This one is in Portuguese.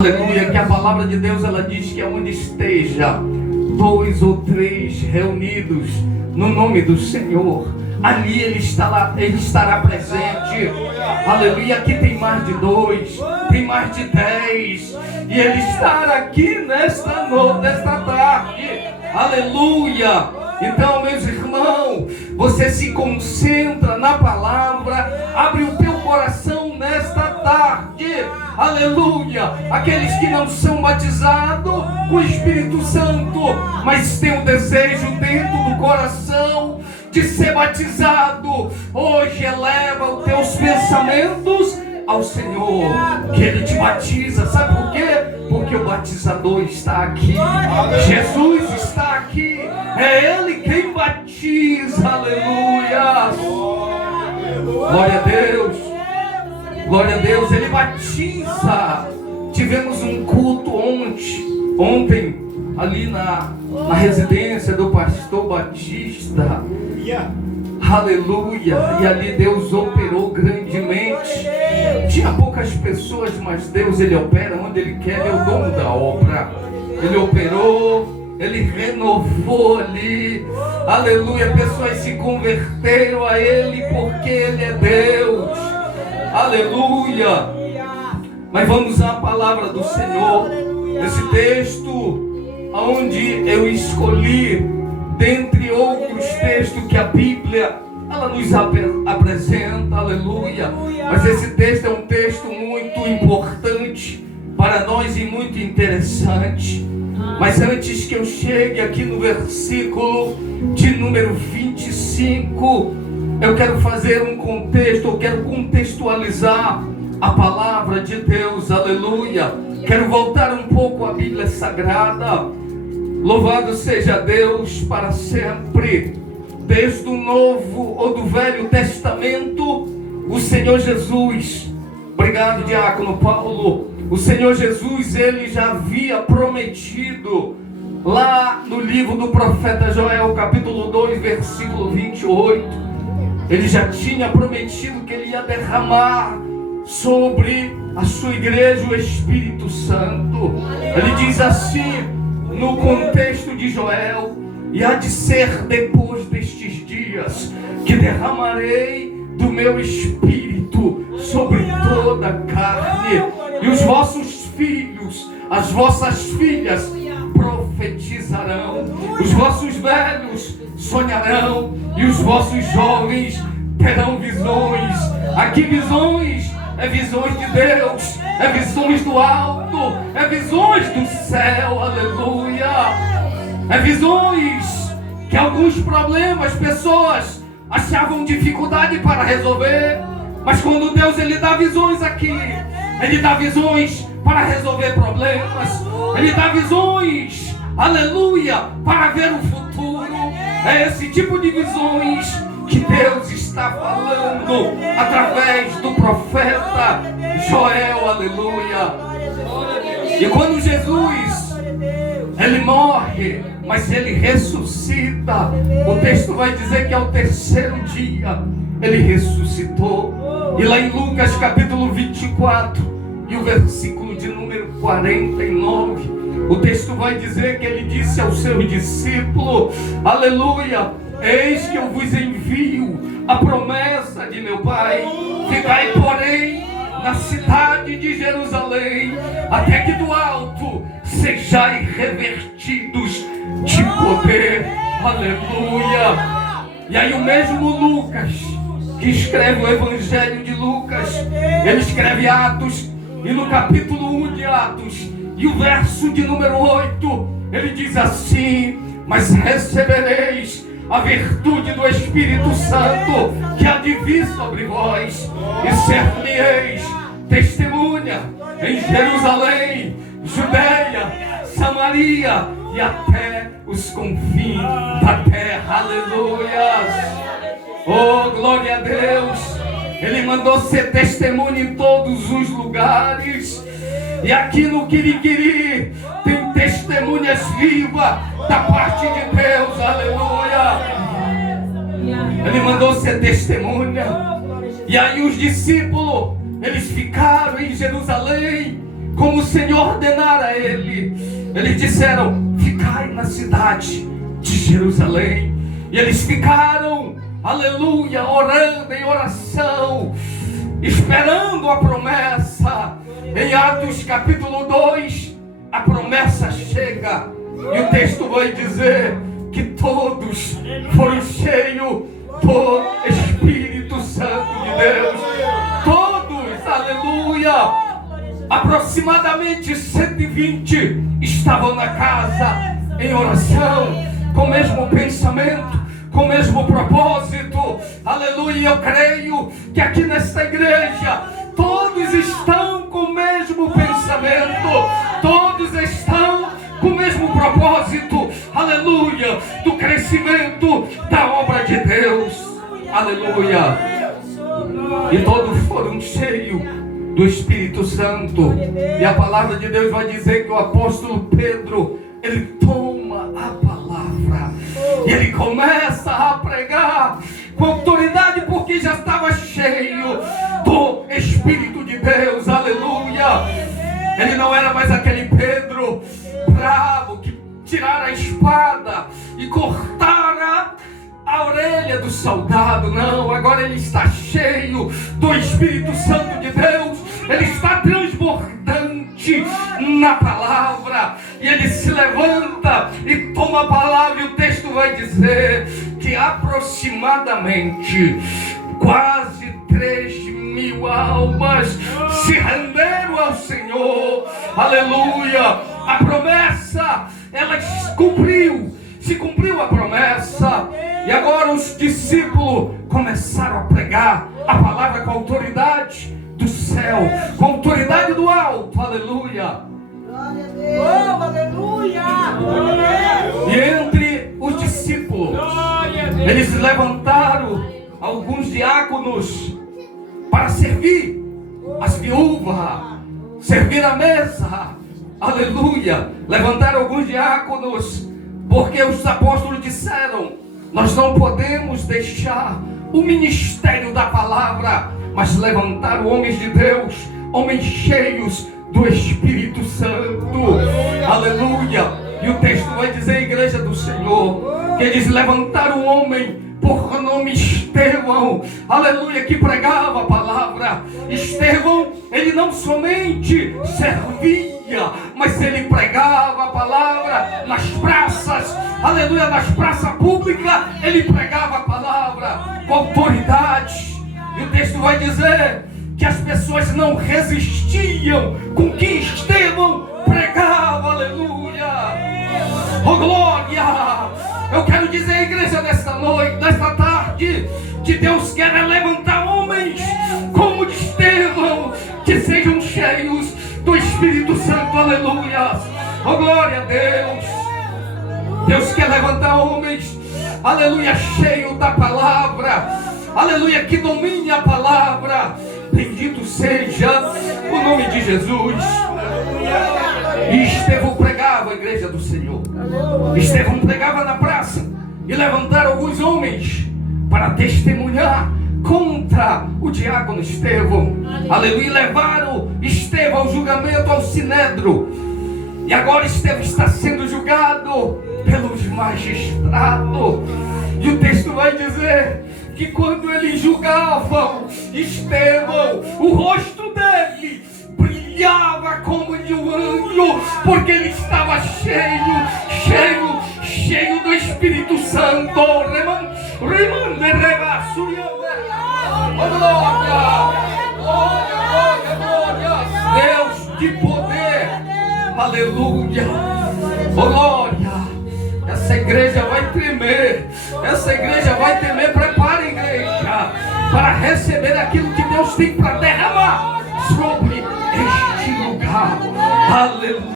Aleluia, que a palavra de Deus ela diz que onde esteja 2 ou 3 reunidos no nome do Senhor, ali Ele estará presente. Aleluia, aqui tem mais de 2, tem mais de 10, e Ele estará aqui nesta tarde. Aleluia. Então, meus irmãos, você se concentra na palavra, abre o teu coração nesta tarde. Aleluia. Aqueles que não são batizados com o Espírito Santo, mas têm o desejo dentro do coração de ser batizado, hoje eleva os teus pensamentos ao Senhor, que Ele te batiza. Sabe por quê? Porque o batizador está aqui, Jesus está aqui, é Ele quem batiza. Aleluia. Glória a Deus. Glória a Deus, Ele batiza. Tivemos um culto ontem ali na residência do pastor Batista. Aleluia. E ali Deus operou grandemente. Tinha poucas pessoas, mas Deus Ele opera onde Ele quer, é o dono da obra. Ele operou, Ele renovou ali. Aleluia. Pessoas se converteram a Ele porque Ele é Deus. Aleluia. Mas vamos à palavra do Senhor. Esse texto onde eu escolhi, dentre outros textos que a Bíblia ela nos apresenta. Aleluia. Mas esse texto é um texto muito importante para nós e muito interessante. Mas antes que eu chegue aqui no versículo de número 25, eu quero fazer um contexto, eu quero contextualizar a palavra de Deus. Aleluia. Quero voltar um pouco à Bíblia Sagrada. Louvado seja Deus para sempre. Desde o Novo ou do Velho Testamento, o Senhor Jesus, obrigado, diácono Paulo, o Senhor Jesus, Ele já havia prometido lá no livro do profeta Joel, capítulo 2, versículo 28, Ele já tinha prometido que Ele ia derramar sobre a sua igreja o Espírito Santo. Ele diz assim, no contexto de Joel: e há de ser depois destes dias que derramarei do meu Espírito sobre toda a carne, e os vossos filhos, as vossas filhas profetizarão, os vossos velhos sonharão, e os vossos jovens terão visões. Aqui visões é visões de Deus, é visões do alto, é visões do céu. Aleluia. É visões que alguns problemas, pessoas achavam dificuldade para resolver, mas quando Deus Ele dá visões aqui, Ele dá visões para resolver problemas, Ele dá visões, aleluia, para ver o futuro. É esse tipo de visões que Deus está falando através do profeta Joel. Aleluia. E quando Jesus Ele morre, mas Ele ressuscita, o texto vai dizer que ao terceiro dia Ele ressuscitou. E lá em Lucas capítulo 24 e o versículo de número 49, o texto vai dizer que Ele disse aos seus discípulos, aleluia: eis que eu vos envio a promessa de meu Pai, ficai porém na cidade de Jerusalém, até que do alto sejais revestidos de poder. Aleluia. E aí o mesmo Lucas, que escreve o Evangelho de Lucas, ele escreve Atos, e no capítulo 1 de Atos, e o verso de número 8, ele diz assim: mas recebereis a virtude do Espírito Santo, que há de vir sobre vós, e ser-me-eis testemunha em Jerusalém, Judeia, Samaria e até os confins da terra. Aleluia. Oh, glória a Deus. Ele mandou ser testemunha em todos os lugares. E aqui no Quiriquiri tem testemunhas vivas da parte de Deus. Aleluia. Ele mandou ser testemunha. E aí os discípulos, eles ficaram em Jerusalém como o Senhor ordenara a ele. Eles disseram: ficai na cidade de Jerusalém. E eles ficaram, aleluia, orando em oração, esperando a promessa. Em Atos capítulo 2, a promessa chega, e o texto vai dizer que todos foram cheios do Espírito Santo de Deus. Todos, aleluia. Aproximadamente 120 estavam na casa em oração, com o mesmo pensamento, com o mesmo propósito. Aleluia. Eu creio que aqui nesta igreja todos estão com o mesmo pensamento, todos estão com o mesmo propósito, aleluia, do crescimento da obra de Deus, aleluia. E todos foram cheios do Espírito Santo. E a palavra de Deus vai dizer que o apóstolo Pedro, ele toma a palavra e ele começa a pregar com autoridade, porque já estava cheio do Espírito de Deus, aleluia. Ele não era mais aquele Pedro bravo que tirara a espada e cortara a orelha do soldado. Não, agora ele está cheio do Espírito Santo de Deus. Ele está transbordante na palavra. E ele se levanta e toma a palavra. E o texto vai dizer que aproximadamente quase 3.000 almas se renderam ao Senhor. Aleluia. A promessa, ela se cumpriu a promessa. E agora os discípulos começaram a pregar a palavra com autoridade do céu, com autoridade do alto. Aleluia. Glória a Deus. Oh, aleluia. E entre os discípulos, eles levantaram alguns diáconos para servir as viúvas, servir a mesa. Aleluia. Levantaram alguns diáconos, porque os apóstolos disseram: nós não podemos deixar o ministério da palavra, mas levantaram homens de Deus, homens cheios do Espírito Santo. Aleluia. E o texto vai dizer, igreja do Senhor, que eles levantaram um homem por nome Estevão, aleluia, que pregava a palavra. Estevão, ele não somente servia, mas ele pregava a palavra nas praças, aleluia, nas praças públicas, ele pregava a palavra com autoridade. E o texto vai dizer que as pessoas não resistiam com o que Estevão pregava, aleluia. Oh glória! Eu quero dizer, igreja, nesta noite, nesta tarde, que Deus quer levantar homens como de Estevão, que sejam cheios do Espírito Santo, aleluia. Oh glória a Deus! Deus quer levantar homens, aleluia, cheio da palavra, aleluia, que domine a palavra. Bendito seja o nome de Jesus. E Estevão pregava, a igreja do Senhor. Estevão pregava na praça e levantaram alguns homens para testemunhar contra o diácono Estevão. Aleluia. E levaram Estevão ao julgamento, ao sinédrio. E agora Estevão está sendo julgado pelos magistrados. E o texto vai dizer que quando eles julgavam Estevão, o rosto dele brilhava como de um anjo, porque ele estava cheio do Espírito Santo. Glória, Deus de poder, aleluia, glória. Essa igreja vai tremer, prepare